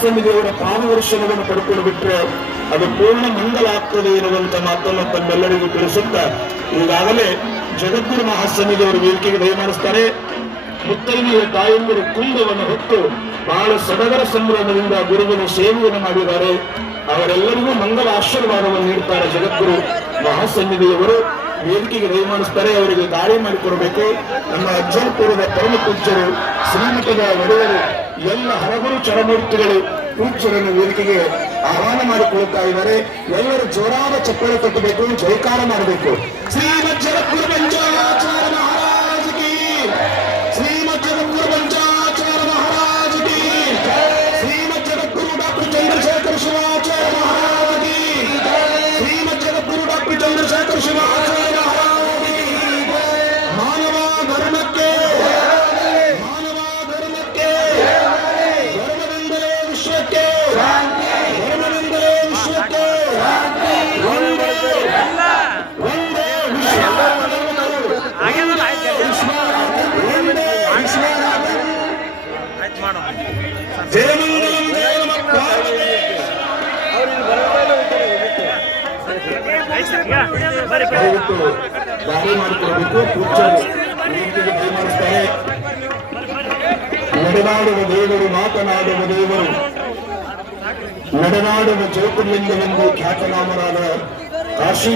ಮಹಾಸನ್ನಿಧಿಯವರ ಪಾದದರ್ಶನವನ್ನು ಪಡ್ಕೊಂಡು ಬಿಟ್ರೆ ಅದು ಪೂರ್ಣ ಮಂಗಲ ಆಗ್ತದೆ ಎನ್ನುವಂತ ಮಾತನ್ನು ತಮ್ಮೆಲ್ಲರಿಗೂ ತಿಳಿಸುತ್ತಾ ಈಗಾಗಲೇ ಜಗದ್ಗುರು ಮಹಾಸನ್ನಿಧಿಯವರು ವೇದಿಕೆಗೆ ದಯಮಾಡಿಸ್ತಾರೆ. ಮುತ್ತೈದೆಯ ತಾಯಂದಿರು ಕುಂಭವನ್ನು ಹೊತ್ತು ಬಹಳ ಸಡಗರ ಸಂಭ್ರಮದಿಂದ ಗುರುವಿನ ಸೇವೆಯನ್ನು ಮಾಡಿದ್ದಾರೆ. ಅವರೆಲ್ಲರಿಗೂ ಮಂಗಲ ಆಶೀರ್ವಾದವನ್ನು ನೀಡ್ತಾರೆ. ಜಗದ್ಗುರು ಮಹಾಸನ್ನಿಧಿಯವರು ವೇದಿಕೆಗೆ ದಯಮಾಡಿಸ್ತಾರೆ. ಅವರಿಗೆ ದಾರಿ ಮಾಡಿಕೊಡಬೇಕು. ನಮ್ಮ ಅಜ್ಜಲ್ಪುರದ ಪರಮ ಪೂಜ್ಯರು, ಶ್ರೀಮಠದ ಒಡೆಯರು, ಎಲ್ಲ ಹಲವರು ಚರಮೂರ್ತಿಗಳು ಪೂಜ್ಯರನ್ನು ವೇದಿಕೆಗೆ ಆಹ್ವಾನ ಮಾಡಿಕೊಳ್ಳುತ್ತಾ ಇದ್ದಾರೆ. ಎಲ್ಲರೂ ಜೋರಾದ ಚಪ್ಪಳೆ ತಟ್ಟಬೇಕು, ಜಯಕಾರ ಮಾಡಬೇಕು. ಶ್ರೀಮದ್ ಜಗದ್ಗುರು ಪಂಚಾಚಾರ್ಯ ಮಹಾರಾಜ್ ಕಿ, ಶ್ರೀಮದ್ ಜಗದ್ಗುರು ಪಂಚಾಚಾರ್ಯ ಮಹಾರಾಜ್ ಕಿ, ಶ್ರೀಮದ್ ಜಗದ್ಗುರು ಡಾಕ್ಟರ್ ಚಂದ್ರಶೇಖರ ಶಿವಾಚಾರ್ಯ ಮಹಾರಾಜ್ ಕಿ, ಶ್ರೀಮದ್ ಜಗದ್ಗುರು ಡಾಕ್ಟರ್ ಚಂದ್ರಶೇಖರ ಶಿವಾಚಾರ್ಯ ದಾರಿ ಮಾಡಿಕೊಡಬೇಕು. ಪೂಜ್ಯರು ವೇದಿಕೆಗೆ ದಯಮಾಡಿಸ್ತಾರೆ. ನಡೆದಾಡುವ ದೇವರು, ಮಾತನಾಡುವ ದೇವರು, ನಡೆದಾಡುವ ಜ್ಯೋತಿರ್ಲಿಂಗವೆಂದು ಖ್ಯಾತನಾಮರಾದ ಕಾಶಿ